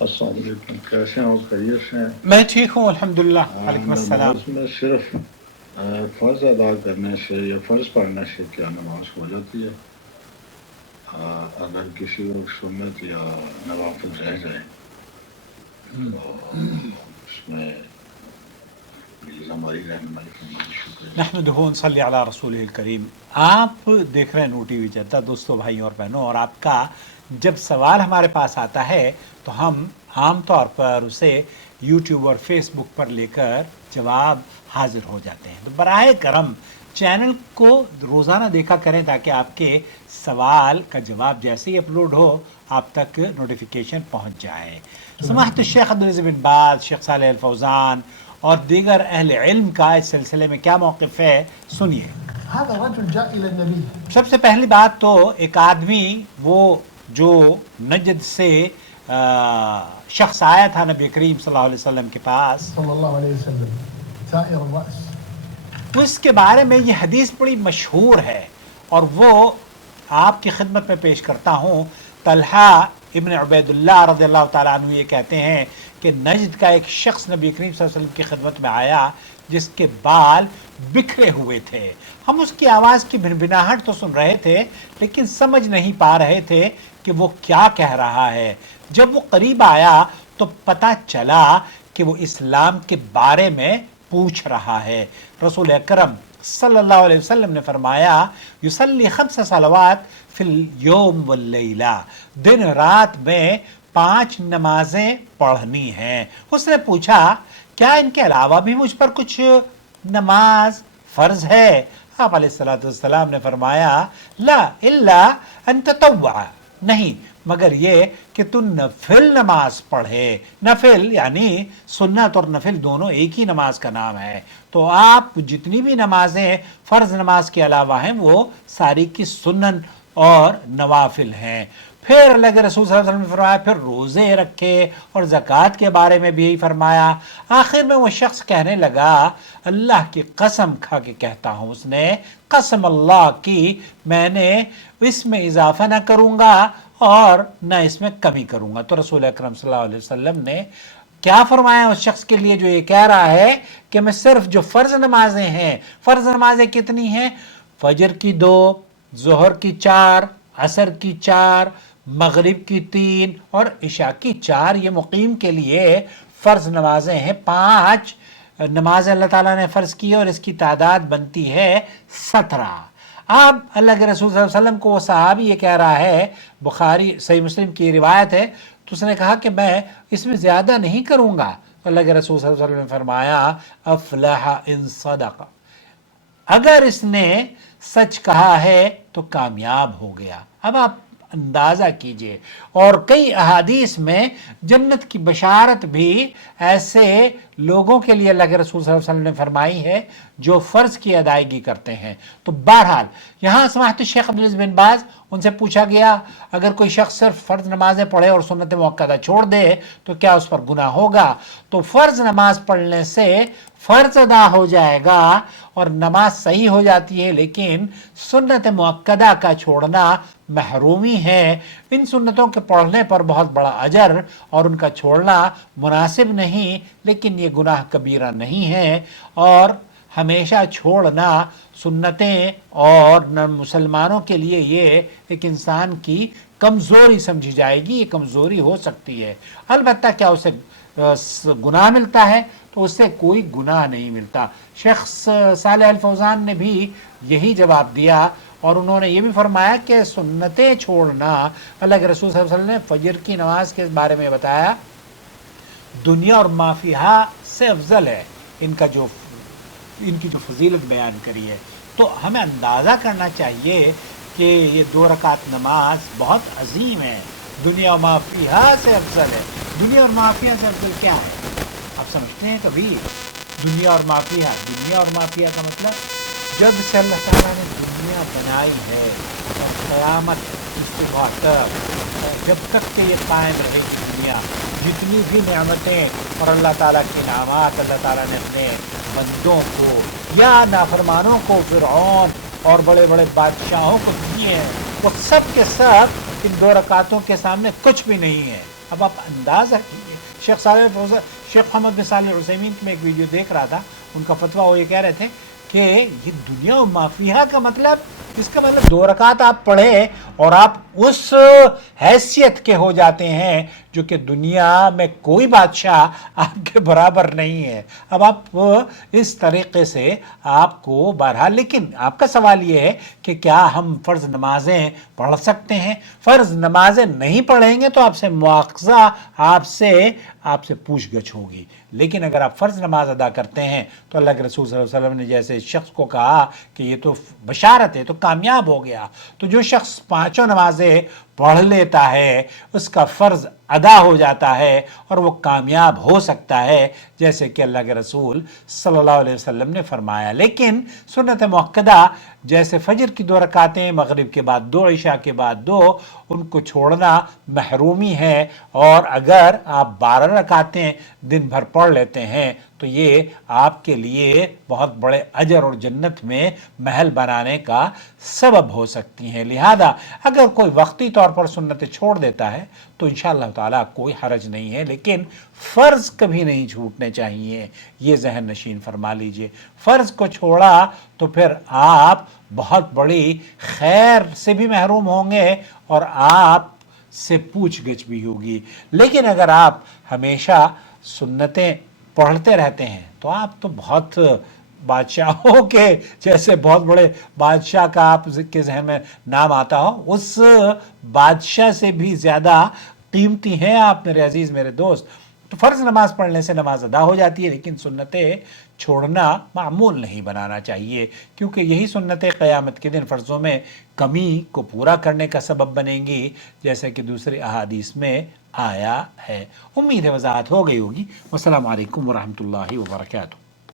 السلام علیکم، کیسے ہیں؟ خیریت سے ہیں؟ میں ٹھیک ہوں الحمدللہ. وعلیکم السلام. نماز میں صرف فرض ادا کرنے سے یا فرض پڑھنے سے کیا نماز ہو جاتی ہے؟ اگر کسی وقت سنت یا نوافل رہ جائیں تو اس میں پلیز ہماری رہنمائی فرمائیں. شکریہ. نحمدہ ونصلی علی رسولہ الکریم. آپ دیکھ رہے ہیں نو ٹی وی جدہ. دوستوں، بھائیوں اور بہنوں، اور آپ کا جب سوال ہمارے پاس آتا ہے تو ہم عام طور پر اسے یوٹیوب اور فیس بک پر لے کر جواب حاضر ہو جاتے ہیں. تو براہ کرم چینل کو روزانہ دیکھا کریں تاکہ آپ کے سوال کا جواب جیسے ہی اپلوڈ ہو آپ تک نوٹیفیکیشن پہنچ جائے. سماحت الشیخ عبدالعزیز بن باز، شیخ صالح الفوزان اور دیگر اہل علم کا اس سلسلے میں کیا موقف ہے، سنیے. هذا رجل جاء إلى النبي. سب سے پہلی بات تو ایک آدمی وہ جو نجد سے شخص آیا تھا نبی کریم صلی اللہ علیہ وسلم کے پاس، صلى الله عليه وسلم ثائر الرأس. اس کے بارے میں یہ حدیث بڑی مشہور ہے اور وہ آپ کی خدمت میں پیش کرتا ہوں. طلحہ ابن عبید اللہ رضی اللہ تعالیٰ عنہ یہ کہتے ہیں کہ نجد کا ایک شخص نبی کریم صلی اللہ علیہ وسلم کی خدمت میں آیا جس کے بال بکھرے ہوئے تھے. ہم اس کی آواز کی بھنبھناہٹ تو سن رہے تھے لیکن سمجھ نہیں پا رہے تھے کہ وہ کیا کہہ رہا ہے. جب وہ قریب آیا تو پتہ چلا کہ وہ اسلام کے بارے میں پوچھ رہا ہے. رسول اکرم صلی اللہ علیہ وسلم نے فرمایا یصلی 5 صلوات فی اليوم واللیلہ، دن رات میں 5 نمازیں پڑھنی ہیں. اس نے پوچھا کیا ان کے علاوہ بھی مجھ پر کچھ نماز فرض ہے؟ آپ علیہ السلام نے فرمایا لا الا ان تطوع، نہیں مگر یہ کہ تو نفل نماز پڑھے. نفل یعنی سنت اور نفل دونوں ایک ہی نماز کا نام ہے. تو آپ جتنی بھی نمازیں فرض نماز کے علاوہ ہیں وہ ساری کی سنن اور نوافل ہیں. پھر اللہ کے رسول صلی اللہ علیہ وسلم نے فرمایا پھر روزے رکھے اور زکوٰۃ کے بارے میں بھی یہی فرمایا. آخر میں وہ شخص کہنے لگا اللہ کی قسم کھا کے کہتا ہوں، اس نے قسم اللہ کی میں نے اس میں اضافہ نہ کروں گا اور نہ اس میں کمی کروں گا. تو رسول اکرم صلی اللہ علیہ وسلم نے کیا فرمایا اس شخص کے لیے جو یہ کہہ رہا ہے کہ میں صرف جو فرض نمازیں ہیں، فرض نمازیں کتنی ہیں؟ فجر کی 2، ظہر کی 4، عصر کی 4، مغرب کی 3 اور عشاء کی 4، یہ مقیم کے لیے فرض نمازیں ہیں. 5 نماز اللہ تعالیٰ نے فرض کی اور اس کی تعداد بنتی ہے 17. اب اللہ کے رسول صلی اللہ علیہ وسلم کو وہ صحابی یہ کہہ رہا ہے، بخاری صحیح مسلم کی روایت ہے، تو اس نے کہا کہ میں اس میں زیادہ نہیں کروں گا. تو اللہ کے رسول صلی اللہ علیہ وسلم نے فرمایا افلح ان صدق، اگر اس نے سچ کہا ہے تو کامیاب ہو گیا. اب آپ اندازہ کیجئے، اور کئی احادیث میں جنت کی بشارت بھی ایسے لوگوں کے لیے اللہ کے رسول صلی اللہ علیہ وسلم نے فرمائی ہے جو فرض کی ادائیگی کرتے ہیں. تو بہرحال یہاں سماحت الشیخ عبدالعزیز بن باز، ان سے پوچھا گیا اگر کوئی شخص صرف فرض نمازیں پڑھے اور سنت موقدہ چھوڑ دے تو کیا اس پر گناہ ہوگا؟ تو فرض نماز پڑھنے سے فرض ادا ہو جائے گا اور نماز صحیح ہو جاتی ہے، لیکن سنت موقدہ کا چھوڑنا محرومی ہے. ان سنتوں کے پڑھنے پر بہت بڑا اجر اور ان کا چھوڑنا مناسب نہیں، لیکن یہ گناہ کبیرہ نہیں ہے. اور ہمیشہ چھوڑنا سنتیں اور مسلمانوں کے لیے یہ ایک انسان کی کمزوری سمجھی جائے گی، یہ کمزوری ہو سکتی ہے. البتہ کیا اسے گناہ ملتا ہے؟ تو اس سے کوئی گناہ نہیں ملتا. شیخ صالح الفوزان نے بھی یہی جواب دیا اور انہوں نے یہ بھی فرمایا کہ سنتیں چھوڑنا، اللہ کے رسول صلی اللہ علیہ وسلم نے فجر کی نماز کے بارے میں بتایا دنیا اور ما فیہا سے افضل ہے، ان کی جو فضیلت بیان کری ہے. تو ہمیں اندازہ کرنا چاہیے کہ یہ 2 رکعت نماز بہت عظیم ہے، دنیا اور ما فیہا سے افضل ہے. دنیا اور ما فیہا سے افضل کیا ہے؟ آپ سمجھتے ہیں کبھی؟ دنیا اور ما فیہا، دنیا اور ما فیہا کا مطلب جب سے اللہ تعالیٰ نے دنیا بنائی ہے اور قیامت جب تک کہ یہ قائم رہے گی دنیا، جتنی بھی نعمتیں اور اللہ تعالیٰ کے انعامات اللہ تعالیٰ نے اپنے بندوں کو یا نافرمانوں کو، فرعون اور بڑے بڑے بادشاہوں کو دیے ہیں، وہ سب کے سب ان 2 رکعتوں کے سامنے کچھ بھی نہیں ہے. اب آپ اندازہ کیجیے. شیخ محمد بن صالح العثیمین کی میں ایک ویڈیو دیکھ رہا تھا, ان کا فتویٰ وہ یہ کہہ رہے تھے کہ یہ دنیا و ما فیہا کا مطلب, اس کا مطلب 2 رکعت آپ پڑھیں اور آپ اس حیثیت کے ہو جاتے ہیں جو کہ دنیا میں کوئی بادشاہ آپ کے برابر نہیں ہے. اب آپ اس طریقے سے آپ کو بہرحال, لیکن آپ کا سوال یہ ہے کہ کیا ہم فرض نمازیں پڑھ سکتے ہیں؟ فرض نمازیں نہیں پڑھیں گے تو آپ سے مواخذہ, آپ سے پوچھ گچھ ہوگی. لیکن اگر آپ فرض نماز ادا کرتے ہیں تو اللہ کے رسول صلی اللہ علیہ وسلم نے جیسے شخص کو کہا کہ یہ تو بشارت ہے, تو کامیاب ہو گیا. تو جو شخص 5 نمازیں پڑھ لیتا ہے اس کا فرض ادا ہو جاتا ہے اور وہ کامیاب ہو سکتا ہے, جیسے کہ اللہ کے رسول صلی اللہ علیہ وسلم نے فرمایا. لیکن سنت مؤکدہ جیسے فجر کی 2 رکعتیں, مغرب کے بعد 2, عشاء کے بعد 2, ان کو چھوڑنا محرومی ہے. اور اگر آپ 12 رکعتیں دن بھر پڑھ لیتے ہیں تو یہ آپ کے لیے بہت بڑے اجر اور جنت میں محل بنانے کا سبب ہو سکتی ہیں. لہذا اگر کوئی وقتی طور پر سنتیں چھوڑ دیتا ہے تو انشاءاللہ تعالیٰ کوئی حرج نہیں ہے, لیکن فرض کبھی نہیں چھوٹنے چاہیے, یہ ذہن نشین فرما لیجئے. فرض کو چھوڑا تو پھر آپ بہت بڑی خیر سے بھی محروم ہوں گے اور آپ سے پوچھ گچھ بھی ہوگی. لیکن اگر آپ ہمیشہ سنتیں پڑھتے رہتے ہیں تو آپ تو بہت بادشاہوں کے جیسے بہت بڑے بادشاہ کا آپ کے ذہن میں نام آتا ہو, اس بادشاہ سے بھی زیادہ قیمتی ہیں آپ میرے عزیز, میرے دوست. تو فرض نماز پڑھنے سے نماز ادا ہو جاتی ہے, لیکن سنتیں چھوڑنا معمول نہیں بنانا چاہیے, کیونکہ یہی سنتیں قیامت کے دن فرضوں میں کمی کو پورا کرنے کا سبب بنیں گی, جیسے کہ دوسری احادیث میں آیا ہے. امید ہے وضاحت ہو گئی ہوگی. والسلام علیکم ورحمۃ اللہ وبرکاتہ.